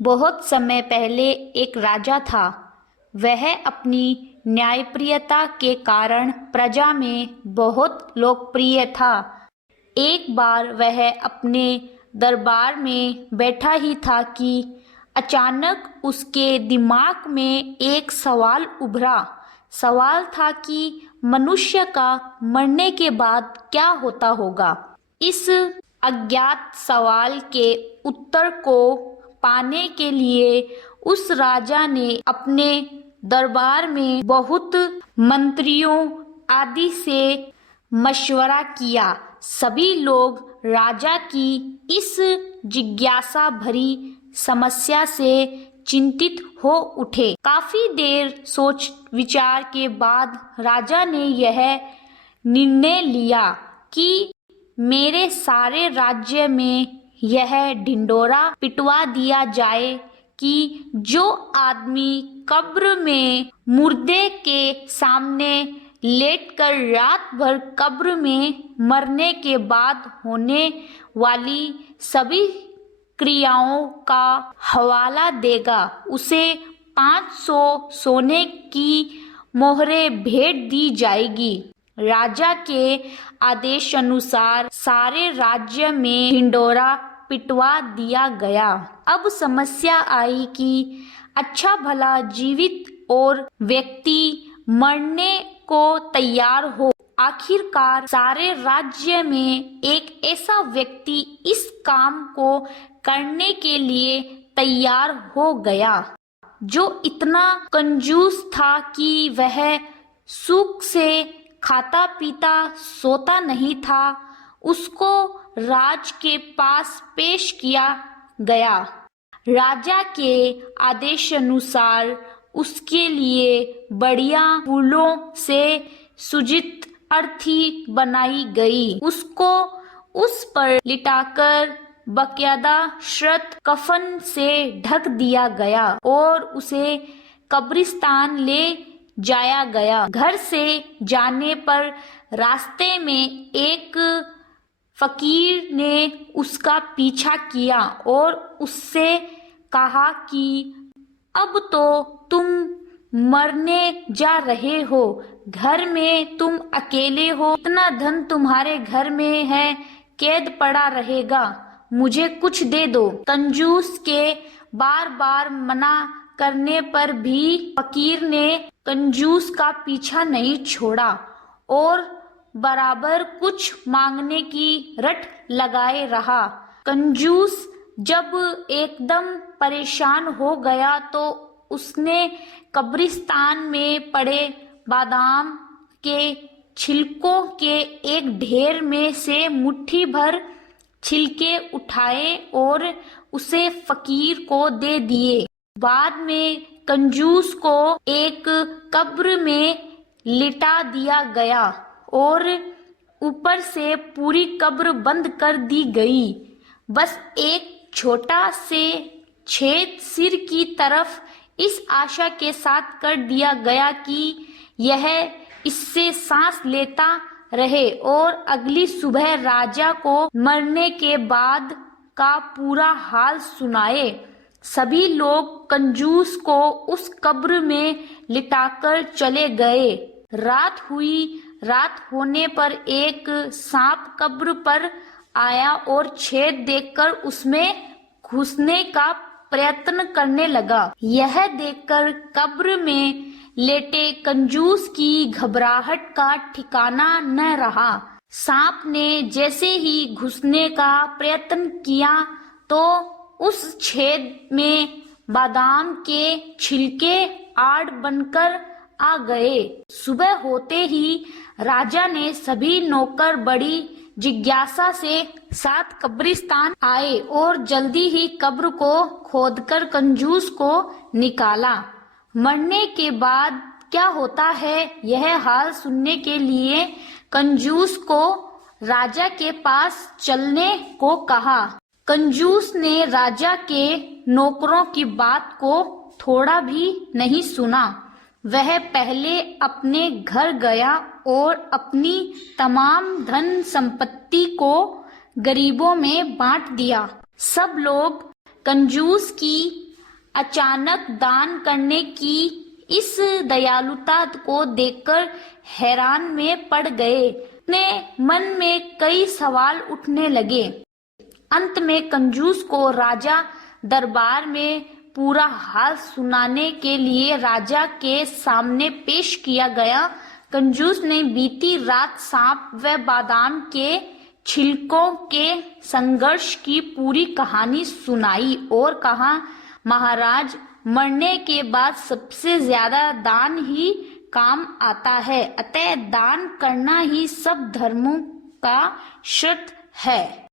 बहुत समय पहले एक राजा था। वह अपनी न्यायप्रियता के कारण प्रजा में बहुत लोकप्रिय था। एक बार वह अपने दरबार में बैठा ही था कि अचानक उसके दिमाग में एक सवाल उभरा। सवाल था कि मनुष्य का मरने के बाद क्या होता होगा। इस अज्ञात सवाल के उत्तर को पाने के लिए उस राजा ने अपने दरबार में बहुत मंत्रियों आदि से मशवरा किया। सभी लोग राजा की इस जिज्ञासा भरी समस्या से चिंतित हो उठे। काफी देर सोच विचार के बाद राजा ने यह निर्णय लिया कि मेरे सारे राज्य में यह ढिंढोरा पिटवा दिया जाए कि जो आदमी कब्र में मुर्दे के सामने लेटकर रात भर कब्र में मरने के बाद होने वाली सभी क्रियाओं का हवाला देगा, उसे 500 सोने की मोहरें भेंट दी जाएगी। राजा के आदेशानुसार सारे राज्य में ढिंढोरा पिटवा दिया गया। अब समस्या आई कि अच्छा भला जीवित और व्यक्ति मरने को तैयार हो। आखिरकार सारे राज्य में एक ऐसा व्यक्ति इस काम को करने के लिए तैयार हो गया, जो इतना कंजूस था कि वह सुख से खाता पीता सोता नहीं था। उसको राज के पास पेश किया गया। राजा के आदेशानुसार उसके लिए बढ़िया फूलों से सुजित अर्थी बनाई गई। उसको उस पर लिटाकर बकायदा श्रृत कफन से ढक दिया गया और उसे कब्रिस्तान ले जाया गया। घर से जाने पर रास्ते में एक फकीर ने उसका पीछा किया और उससे कहा कि अब तो तुम मरने जा रहे हो, घर में तुम अकेले हो, इतना धन तुम्हारे घर में है, कैद पड़ा रहेगा, मुझे कुछ दे दो। कंजूस के बार बार मना करने पर भी फकीर ने कंजूस का पीछा नहीं छोड़ा और बराबर कुछ मांगने की रट लगाए रहा। कंजूस जब एकदम परेशान हो गया तो उसने कब्रिस्तान में पड़े बादाम के छिलकों के एक ढेर में से मुट्ठी भर छिलके उठाए और उसे फकीर को दे दिए। बाद में कंजूस को एक कब्र में लिटा दिया गया और ऊपर से पूरी कब्र बंद कर दी गई। बस एक छोटा से छेद सिर की तरफ इस आशा के साथ कर दिया गया कि यह इससे सांस लेता रहे और अगली सुबह राजा को मरने के बाद का पूरा हाल सुनाए। सभी लोग कंजूस को उस कब्र में लिटाकर चले गए। रात हुई। रात होने पर एक सांप कब्र पर आया और छेद देखकर उसमें घुसने का प्रयत्न करने लगा। यह देखकर कब्र में लेटे कंजूस की घबराहट का ठिकाना न रहा। सांप ने जैसे ही घुसने का प्रयत्न किया तो उस छेद में बादाम के छिलके आड़ बनकर आ गए। सुबह होते ही राजा ने सभी नौकर बड़ी जिज्ञासा से साथ कब्रिस्तान आए और जल्दी ही कब्र को खोदकर कंजूस को निकाला। मरने के बाद क्या होता है, यह हाल सुनने के लिए कंजूस को राजा के पास चलने को कहा। कंजूस ने राजा के नौकरों की बात को थोड़ा भी नहीं सुना। वह पहले अपने घर गया और अपनी तमाम धन संपत्ति को गरीबों में बांट दिया। सब लोग कंजूस की अचानक दान करने की इस दयालुता को देखकर हैरान में पड़ गए। अपने मन में कई सवाल उठने लगे। अंत में कंजूस को राजा दरबार में पूरा हाल सुनाने के लिए राजा के सामने पेश किया गया। कंजूस ने बीती रात सांप व बादाम के छिलकों के संघर्ष की पूरी कहानी सुनाई और कहा, महाराज, मरने के बाद सबसे ज्यादा दान ही काम आता है, अतः दान करना ही सब धर्मों का शर्त है।